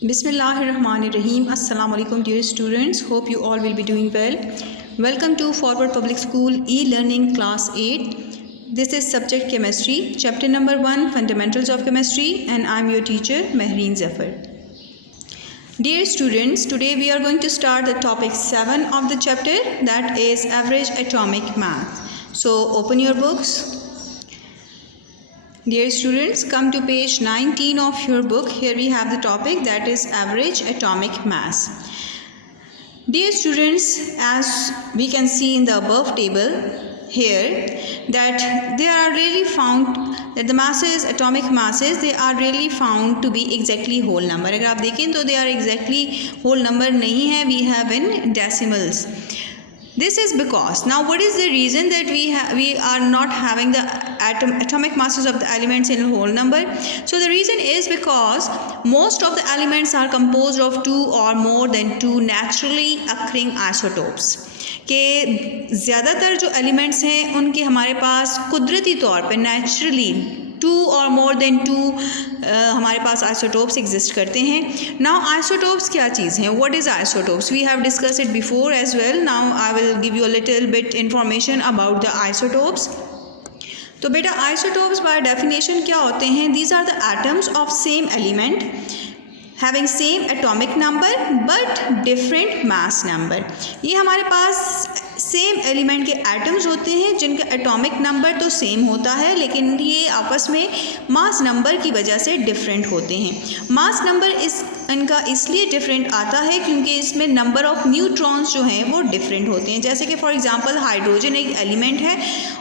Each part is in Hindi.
Bismillahirrahmanirrahim. Assalamu alaikum dear students. Hope you all will be doing well. Welcome to Forward Public School e-learning class 8. This is subject chemistry, chapter number 1, fundamentals of chemistry, and I'm your teacher Mehreen Zafar. Dear students, today we are going to start the topic 7 of the chapter, that is average atomic mass. So open your books. Dear students, come to page 19 of your book. Here we have the topic, that is average atomic mass. Dear students, as we can see in the above table here, that they are really found that the masses, atomic masses, they are really found to be exactly whole number. अगर आप देखें तो they are exactly whole number नहीं है, we have in decimals. This is because, now what is the reason that we are not having the atomic masses of the elements in whole number? So the reason is because most of the elements are composed of 2 or more than 2 naturally occurring isotopes. कि ज़्यादातर जो elements हैं उनके हमारे पास कुदरती तौर पे naturally 2 or more than 2 हमारे पास isotopes exist करते हैं. Now isotopes क्या चीज़ हैं? What is isotopes? We have discussed it before as well. Now I will give you a little bit information about the isotopes. तो बेटा isotopes by definition क्या होते हैं? These are the atoms of same element having same atomic number but different mass number. ये हमारे पास सेम एलिमेंट के एटम्स होते हैं जिनका एटॉमिक नंबर तो सेम होता है, लेकिन ये आपस में मास नंबर की वजह से डिफरेंट होते हैं. मास नंबर इनका इसलिए डिफरेंट आता है क्योंकि इसमें नंबर ऑफ न्यूट्रॉन्स जो हैं वो डिफरेंट होते हैं. जैसे कि फॉर एग्जांपल हाइड्रोजन एक एलिमेंट है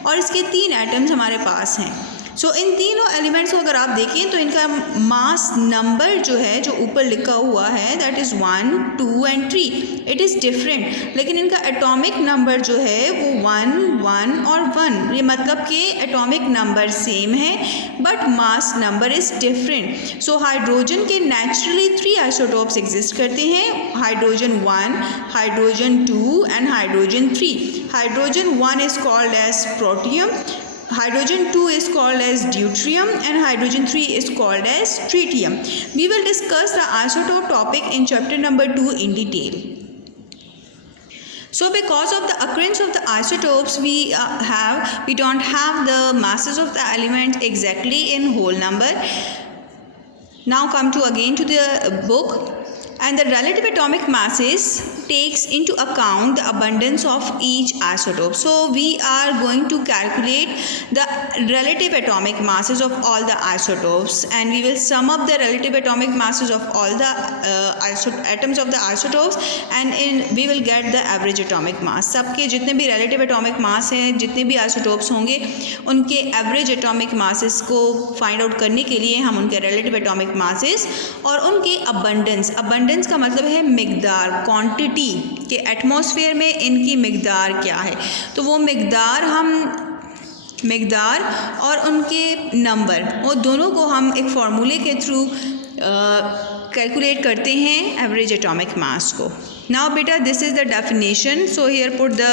और इसके 3 एटम्स हमारे पास हैं. सो इन तीनों एलिमेंट्स को अगर आप देखें तो इनका मास नंबर जो है, जो ऊपर लिखा हुआ है, that is 1, 2 and 3, it is different, लेकिन इनका एटॉमिक नंबर जो है वो 1, 1 और 1. ये मतलब कि एटॉमिक नंबर सेम है but mass number is different. So hydrogen के नेचुरली 3 आइसोटोप्स एग्जिस्ट करते हैं, hydrogen 1, hydrogen 2 and hydrogen 3. Hydrogen 1 is called as protium, hydrogen 2 is called as deuterium, and hydrogen 3 is called as tritium. We will discuss the isotope topic in chapter number 2 in detail. So because of the occurrence of the isotopes, we don't have the masses of the element exactly in whole number. Now come to again to the book, and the relative atomic masses takes into account the abundance of each isotope. So we are going to calculate the relative atomic masses of all the isotopes, and we will sum up the relative atomic masses of all the atoms of the isotopes, and we will get the average atomic mass. सबके जितने भी relative atomic mass हैं, जितने भी isotopes होंगे, उनके average atomic masses को find out करने के लिए हम उनके relative atomic masses और उनके abundance का मतलब है मिकदार, क्वांटिटी, कि एटमॉस्फेयर में इनकी मिकदार क्या है. तो वो मिकदार और उनके नंबर, वो दोनों को हम एक फार्मूले के थ्रू कैलकुलेट करते हैं एवरेज एटॉमिक मास को. नाउ बेटा this is the definition. So here put the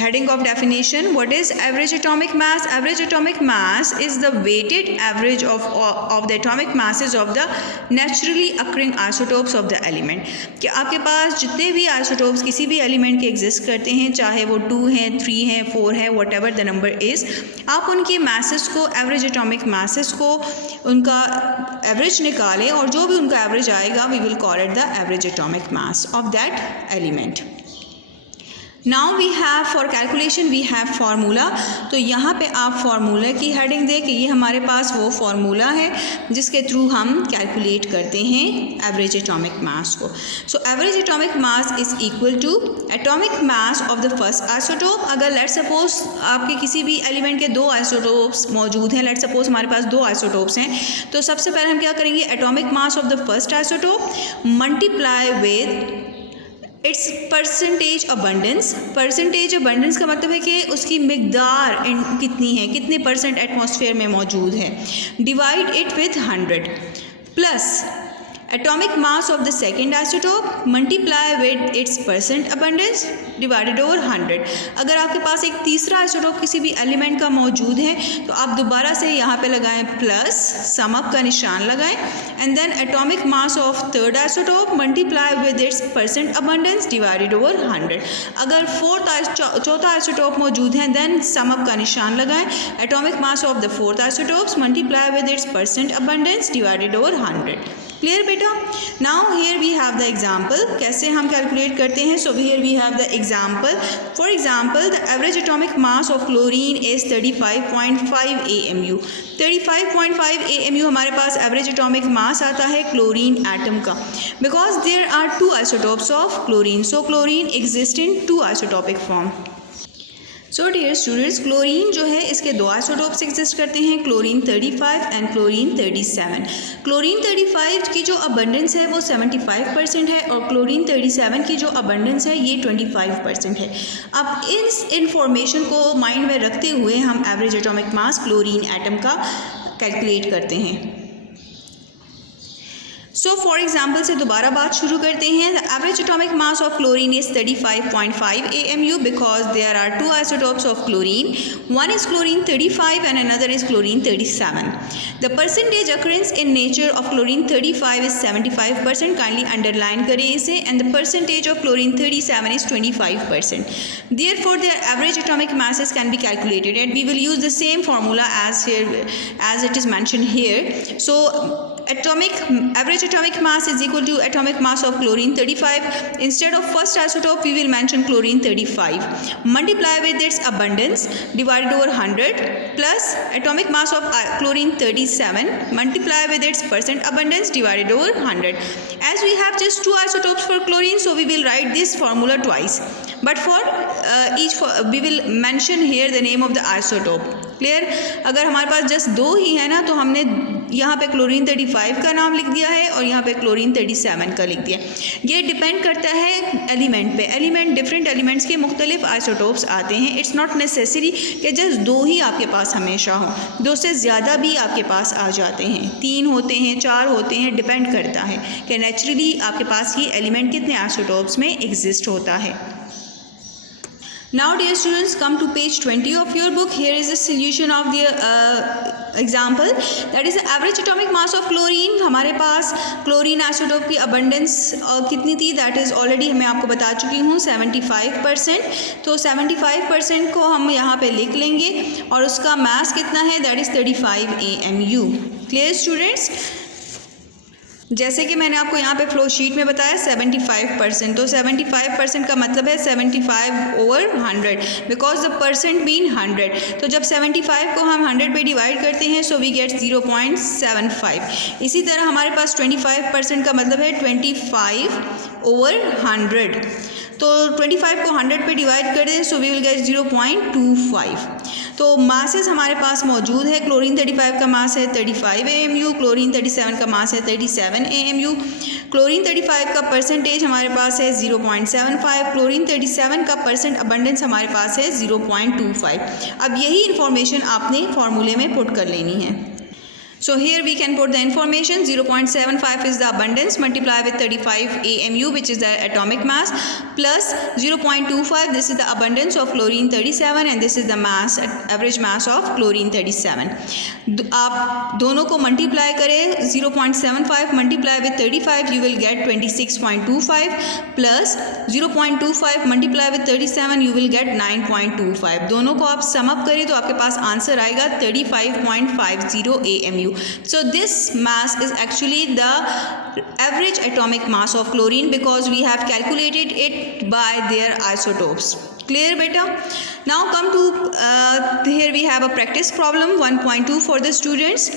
heading of definition. What is average atomic mass? Average atomic mass is the weighted average of the atomic masses of the naturally occurring isotopes of the element. कि आपके पास जितने भी isotopes किसी भी element के exist करते हैं, चाहे वो 2 हैं, 3 हैं, 4 हैं, whatever the number is, आप उनकी masses को, average atomic masses को उनका average निकालें और जो भी उनका average आएगा, we will call it the average atomic mass of that element. Now we have for calculation we have formula. तो यहाँ पे आप फार्मूला की हेडिंग दें कि ये हमारे पास वो फार्मूला है जिसके थ्रू हम कैलकुलेट करते हैं एवरेज एटॉमिक मास को. So average atomic mass is equal to atomic mass of the first isotope. अगर लेट सपोज आपके किसी भी एलिमेंट के 2 आइसोटोप्स मौजूद हैं, लेट सपोज हमारे पास 2 आइसोटोप्स हैं, तो सबसे पहले हम क्या करेंगे, atomic mass of the first isotope multiply with it's percentage abundance. Percentage abundance का मतलब है कि उसकी मिकदार कितनी है, कितने % एटमॉस्फेयर में मौजूद है, divide it with 100 plus Atomic mass of the second isotope multiply with its percent abundance divided over 100. अगर आपके पास एक तीसरा आइसोटोप किसी भी एलिमेंट का मौजूद है तो आप दोबारा से यहाँ पे लगाएं प्लस, सम अप का निशान लगाएं, and then atomic mass of third isotope multiply with its percent abundance divided over 100. अगर चौथा आइसोटोप मौजूद है देन सम अप का निशान लगाएं. Atomic mass of the fourth isotopes multiply with its percent abundance divided over 100. Clear बेटा? Now here we have the example. कैसे हम कैलकुलेट करते हैं? So here we have the example. For example the average atomic mass of chlorine is 35.5 AMU. 35.5 AMU हमारे पास एवरेज एटॉमिक मास आता है क्लोरीन एटम का, because there are 2 isotopes of chlorine. So chlorine exist in 2 isotopic form. So dear students, chlorine जो है इसके 2 आइसोटोप्स एग्जिस्ट करते हैं, क्लोरीन 35 एंड क्लोरीन 37. क्लोरीन 35 की जो अबंडेंस है वो 75% है और क्लोरीन 37 की जो अबंडेंस है ये 25% है. अब इस इंफॉर्मेशन को माइंड में रखते हुए हम एवरेज एटॉमिक मास क्लोरीन एटम का कैलकुलेट करते हैं. सो फॉर एग्जाम्पल से दोबारा बात शुरू करते हैं. The average atomic mass of chlorine is 35.5 AMU because there are 2 isotopes of chlorine. One is chlorine 35 and another is chlorine 37. The percentage occurrence in nature of chlorine 35 is 75%. Kindly underline करें इसे. And the percentage of chlorine 37 is 25%. Therefore, their average atomic masses can be calculated, and we will use the same formula as it is mentioned here. So average atomic mass is equal to atomic mass of chlorine 35. Instead of first isotope we will mention chlorine 35 multiply with its abundance divided over 100 plus atomic mass of chlorine 37 multiply with its percent abundance divided over 100. As we have just 2 isotopes for chlorine, so we will write this formula twice, but for we will mention here the name of the isotope. Clear? अगर हमारे पास जस्ट 2 ही है ना तो हमने यहाँ पे क्लोरीन 35 का नाम लिख दिया है और यहाँ पे क्लोरीन 37 का लिख दिया. ये डिपेंड करता है एलिमेंट पे. एलिमेंट डिफरेंट एलिमेंट्स के मुख्तलिफ आइसोटोप्स आते हैं. इट्स नॉट नेसेसरी कि जस्ट 2 ही आपके पास हमेशा हो. 2 से ज़्यादा भी आपके पास आ जाते हैं, 3 होते हैं, 4 होते हैं. डिपेंड करता है कि नेचुरली आपके पास ये एलिमेंट कितने आइसोटोप्स में एग्जिस्ट होता है. Now dear students, come to page 20 of your book. Here is the solution of the example, that is the average atomic mass of chlorine. हमारे पास क्लोरीन आइसोटोप की अबंडेंस कितनी थी, दैट इज़ ऑलरेडी मैं आपको बता चुकी हूँ 75%. तो 75% को हम यहाँ पे लिख लेंगे और उसका मास कितना है, that is 35 AMU. Clear students? जैसे कि मैंने आपको यहाँ पे फ्लो शीट में बताया 75%, तो 75% का मतलब है 75/100 बिकॉज द परसेंट मीन 100. तो जब 75 को हम 100 पे डिवाइड करते हैं सो वी गेट 0.75. इसी तरह हमारे पास 25% का मतलब है 25/100. तो 25 को 100 पे डिवाइड कर दें सो वी विल गेट 0.25. तो मासेस हमारे पास मौजूद है. क्लोरीन 35 का मास है 35 AMU, क्लोरीन 37 का मास है 37 AMU. क्लोरीन 35 का परसेंटेज हमारे पास है 0.75. क्लोरीन 37 का परसेंट अबंडेंस हमारे पास है 0.25. अब यही इंफॉर्मेशन आपने फार्मूले में पुट कर लेनी है. So here we can put the information. 0.75 is the abundance, multiply with 35 AMU which is the atomic mass, plus 0.25 this is the abundance of chlorine 37 and this is the mass, average mass of chlorine 37. आप दोनों को मल्टीप्लाई करें. 0.75 multiply with 35 you will get 26.25 plus 0.25 multiply with 37 you will get 9.25. दोनों को आप सम अप करें तो आपके पास आंसर आएगा 35.50 AMU. So this mass is actually the average atomic mass of chlorine because we have calculated it by their isotopes. Clear beta? Now come to here we have a practice problem 1.2 for the students.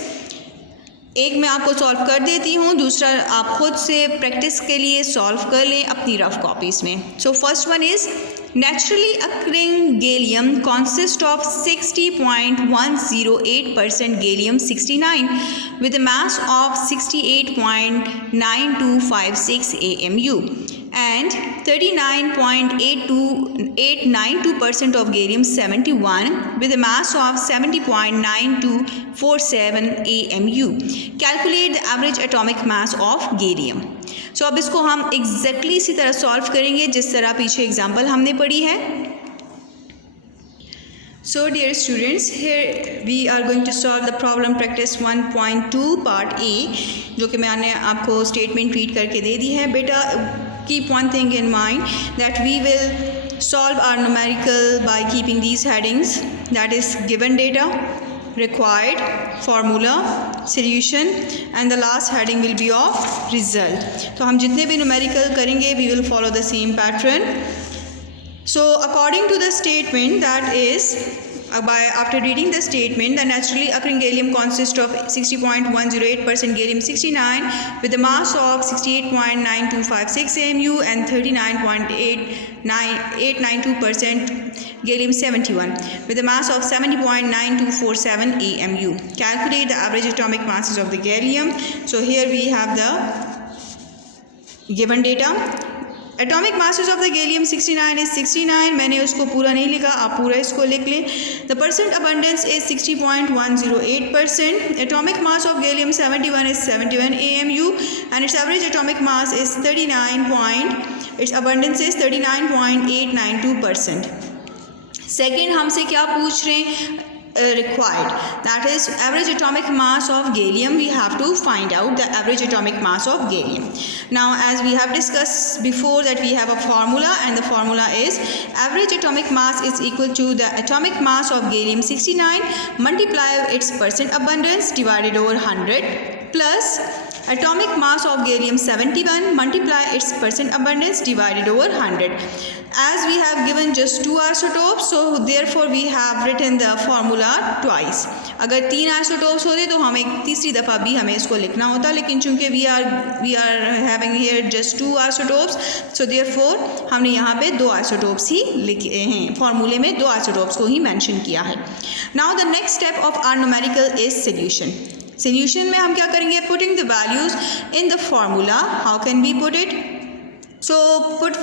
एक मैं आपको सॉल्व कर देती हूँ, दूसरा आप खुद से प्रैक्टिस के लिए सॉल्व कर लें अपनी रफ कॉपीज़ में. So first one is naturally occurring gallium consists of 60.108% gallium-69 with a mass of 68.9256 AMU and 39.892% of gallium-71 with a mass of 70.9247 AMU. Calculate the average atomic mass of gallium. So अब इसको हम exactly इसी तरह सॉल्व करेंगे जिस तरह पीछे एग्जाम्पल हमने पढ़ी है. So dear students, here we are going to solve the problem practice 1.2 part A, जो कि मैंने आपको statement read करके दे दी है. बेटा keep one thing in mind that we will solve our numerical by keeping these headings, that is given data, required, formula, solution, and the last heading will be of result. तो हम जितने भी numerical करेंगे we will follow the same pattern. So according to the statement, that is after reading the statement, the naturally occurring gallium consists of 60.108% gallium-69 with a mass of 68.9256 AMU and 39.892% gallium-71 with a mass of 70.9247 AMU. Calculate the average atomic masses of the gallium. So here we have the given data. Atomic masses of the gallium 69 is 69. मैंने उसको पूरा नहीं लिखा, आप पूरा इसको लिख लें. The percent abundance is 60.108%. Atomic mass of gallium 71 is 71 AMU and it's average atomic mass is 39.892%. Second हमसे क्या पूछ रहे हैं? Required, that is average atomic mass of gallium. We have to find out the average atomic mass of gallium. Now as we have discussed before that we have a formula, and the formula is average atomic mass is equal to the atomic mass of gallium 69 multiply its percent abundance divided over 100 plus atomic mass of gallium 71 multiply its percent abundance divided over 100. As we have given just 2 isotopes, so therefore we have written the formula twice. अगर 3 isotopes होते तो हमें तीसरी दफ़ा भी हमें इसको लिखना होता, लेकिन चूँकि we are having here just 2 isotopes, so therefore हमने यहाँ पे 2 isotopes ही लिखे हैं. फॉर्मूले में 2 isotopes को ही मेंशन किया है. Now the next step of our numerical is solution. Solution में हम क्या करेंगे? Putting the values in the formula. How can we put it? So put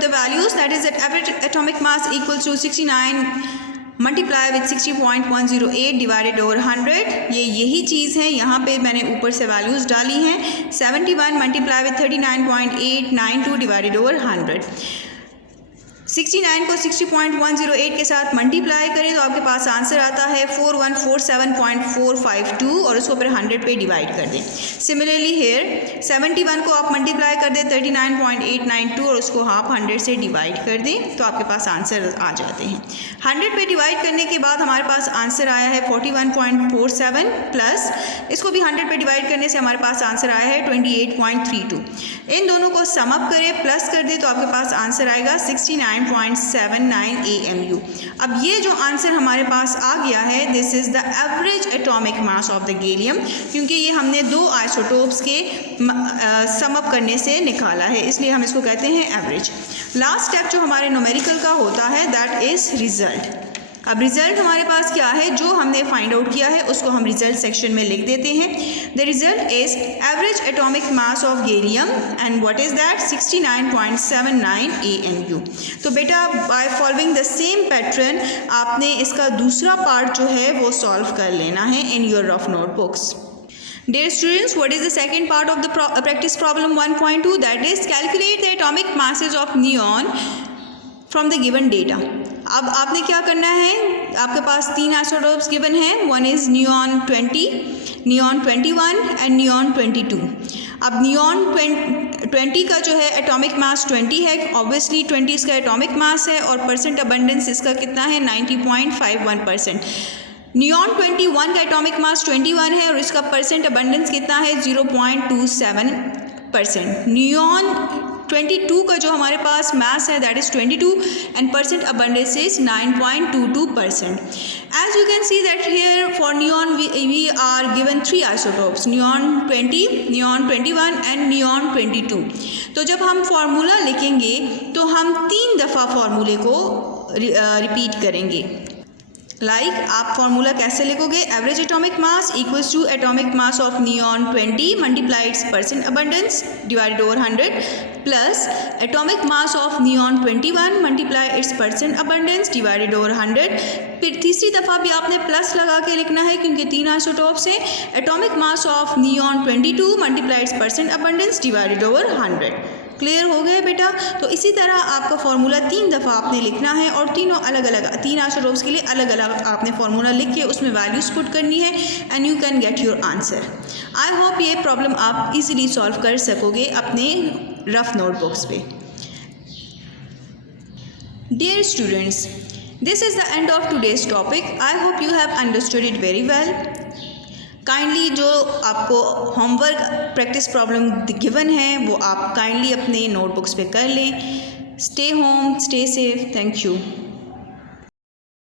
the values, that is that average atomic mass equals to 69 multiply with 60.108 divided over 100. ये यही चीज़ है, यहाँ पे मैंने ऊपर से वैल्यूज़ डाली हैं. 71 multiply with 39.892 divided over 100. 69 को 60.108 के साथ मल्टीप्लाई करें तो आपके पास आंसर आता है 4147.452 और उसको फिर 100 पे डिवाइड कर दें. सिमिलरली हेयर 71 को आप मल्टीप्लाई कर दें 39.892 और उसको हाफ 100 से डिवाइड कर दें तो आपके पास आंसर आ जाते हैं. 100 पे डिवाइड करने के बाद हमारे पास आंसर आया है 41.47 प्लस इसको भी 100 पे डिवाइड करने से हमारे पास आंसर आया है 28.32. इन दोनों को सम अप करें, प्लस कर दें तो आपके पास आंसर आएगा 69.79 AMU. अब ये जो आंसर हमारे पास आ गया है, this is the average atomic mass of the gallium, क्योंकि ये हमने 2 आइसोटोप्स के सम अप करने से निकाला है, इसलिए हम इसको कहते हैं एवरेज. लास्ट स्टेप जो हमारे न्यूमेरिकल का होता है दैट इज़ रिजल्ट. अब रिज़ल्ट हमारे पास क्या है? जो हमने फाइंड आउट किया है उसको हम रिज़ल्ट सेक्शन में लिख देते हैं. The result is average atomic mass of gallium and what is that? 69.79 AMU. तो बेटा by following the same pattern आपने इसका दूसरा पार्ट जो है वो सॉल्व कर लेना है in your rough notebooks. Dear students, what is the second part of the practice problem 1.2? That is calculate the atomic masses of neon from the given data. अब आपने क्या करना है? आपके पास 3 आइसोटोप्स गिवन हैं. One is neon 20, neon 21 and neon 22. अब नियॉन 20 का जो है एटॉमिक मास 20 है. ऑब्वियसली 20 इसका एटॉमिक मास है और परसेंट अबंडेंस इसका कितना है? 90.51%. नियॉन 21 का एटॉमिक मास 21 है और इसका परसेंट अबंडेंस कितना है? 0.27%. नियॉन 22 का जो हमारे पास मास है that is 22 and percent abundance is 9.22%. As you can see that here for neon we are given 3 isotopes, neon 20, neon 21 and neon 22. तो जब हम फार्मूला लिखेंगे तो हम 3 दफ़ा फार्मूले को रिपीट करेंगे. आप फॉर्मूला कैसे लिखोगे? Average atomic mass equals to atomic mass of neon 20 multiply its percent abundance divided over 100 plus atomic mass of neon 21 multiply its percent abundance divided over 100। फिर तीसरी दफ़ा भी आपने प्लस लगा के लिखना है क्योंकि 3 आइसोटोप्स हैं। Atomic mass of neon 22 multiply its percent abundance divided over 100। Clear हो गया बेटा? तो इसी तरह आपका फार्मूला 3 दफ़ा आपने लिखना है और तीनों अलग अलग 3 आइसोटोप्स के लिए अलग अलग आपने फार्मूला लिख के उसमें वैल्यूज पुट करनी है and you can get your answer. I hope ये प्रॉब्लम आप इजीली सॉल्व कर सकोगे अपने रफ नोटबुक्स पे। Dear students, this is the end of today's topic. I hope you have understood it very well. Kindly जो आपको होमवर्क प्रैक्टिस प्रॉब्लम गिवन है वो आप काइंडली अपने नोटबुक्स पे कर लें। Stay home, stay safe. Thank you.